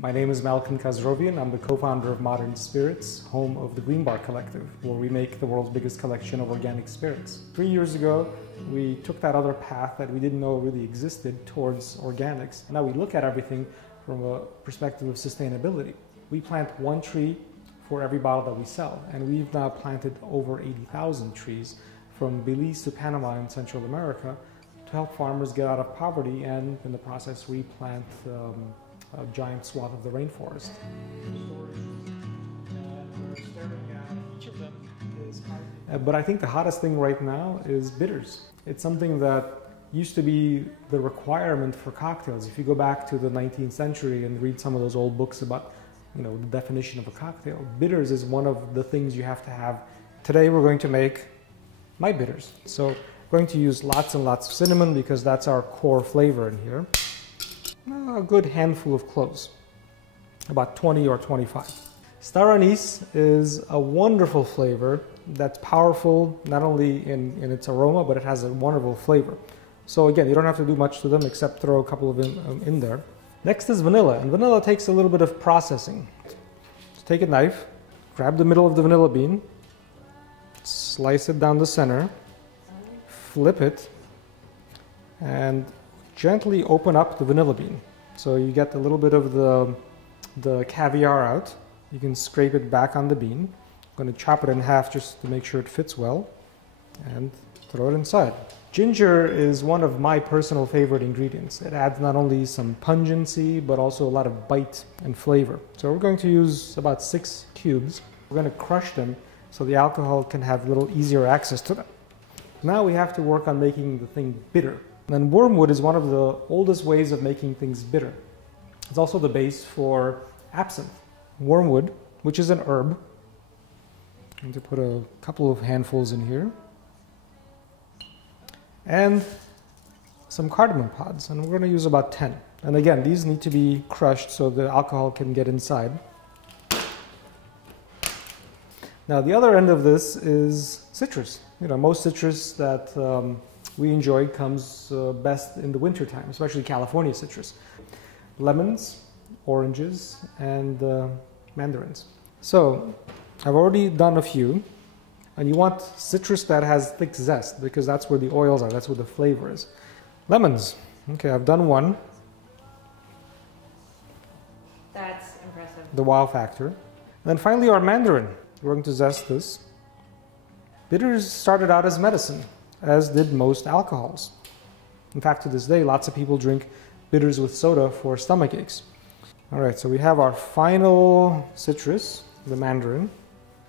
My name is Malcolm Kazrovian. I'm the co-founder of Modern Spirits, home of the Greenbar Collective, where we make the world's biggest collection of organic spirits. 3 years ago, we took that other path that we didn't know really existed towards organics. Now we look at everything from a perspective of sustainability. We plant one tree for every bottle that we sell, and we've now planted over 80,000 trees from Belize to Panama in Central America to help farmers get out of poverty and, in the process, replant a giant swath of the rainforest. But I think the hottest thing right now is bitters. It's something that used to be the requirement for cocktails. If you go back to the 19th century and read some of those old books about, the definition of a cocktail, bitters is one of the things you have to have. Today we're going to make my bitters. So we're going to use lots and lots of cinnamon because that's our core flavor in here. A good handful of cloves, about 20 or 25. Star anise is a wonderful flavor that's powerful not only in its aroma, but it has a wonderful flavor. So again, you don't have to do much to them except throw a couple of them in there. Next is vanilla, and vanilla takes a little bit of processing. So take a knife, grab the middle of the vanilla bean, slice it down the center, flip it, and gently open up the vanilla bean. So you get a little bit of the caviar out. You can scrape it back on the bean. I'm going to chop it in half just to make sure it fits well and throw it inside. Ginger is one of my personal favorite ingredients. It adds not only some pungency, but also a lot of bite and flavor. So we're going to use about 6 cubes. We're going to crush them so the alcohol can have a little easier access to them. Now we have to work on making the thing bitter. And wormwood is one of the oldest ways of making things bitter. It's also the base for absinthe. Wormwood, which is an herb. I'm going to put a couple of handfuls in here. And some cardamom pods, and we're going to use about 10. And again, these need to be crushed so the alcohol can get inside. Now the other end of this is citrus. Most citrus that we enjoy comes best in the wintertime, especially California citrus. Lemons, oranges, and mandarins. So I've already done a few. And you want citrus that has thick zest because that's where the oils are, that's where the flavor is. Lemons. Okay, I've done one. That's impressive. The wow factor. And then finally our mandarin. We're going to zest this. Bitters started out as medicine, as did most alcohols. In fact, to this day, lots of people drink bitters with soda for stomach aches. All right, so we have our final citrus, the mandarin.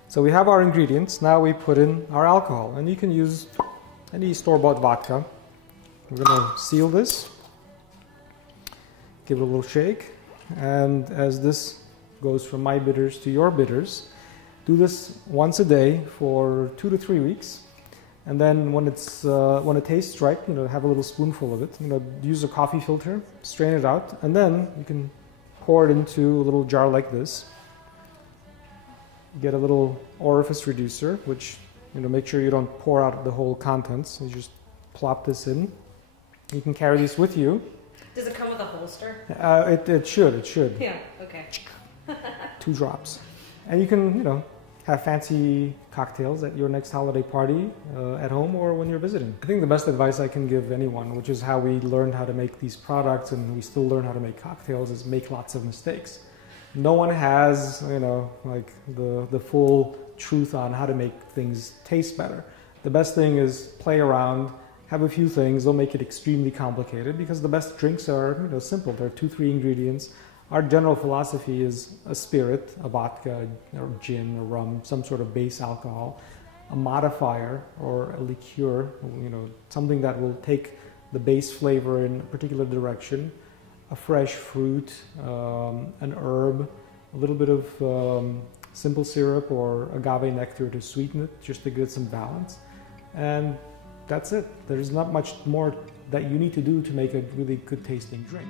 So we have our ingredients. Now we put in our alcohol, and you can use any store-bought vodka. We're going to seal this, give it a little shake, and as this goes from my bitters to your bitters, do this once a day for 2 to 3 weeks, and then when it tastes right, have a little spoonful of it. Use a coffee filter, strain it out, and then you can pour it into a little jar like this. Get a little orifice reducer, which, make sure you don't pour out the whole contents. You just plop this in. You can carry this with you. Does it come with a holster? It should. Yeah, okay. 2 drops. And you can, have fancy cocktails at your next holiday party at home or when you're visiting. I think the best advice I can give anyone, which is how we learned how to make these products and we still learn how to make cocktails, is make lots of mistakes. No one has, like the full truth on how to make things taste better. The best thing is play around, have a few things. Don't make it extremely complicated because the best drinks are, simple. There are 2-3 ingredients. Our general philosophy is a spirit, a vodka, or gin, or rum, some sort of base alcohol, a modifier or a liqueur, something that will take the base flavor in a particular direction. A fresh fruit, an herb, a little bit of simple syrup or agave nectar to sweeten it, just to get some balance. And that's it. There's not much more that you need to do to make a really good tasting drink.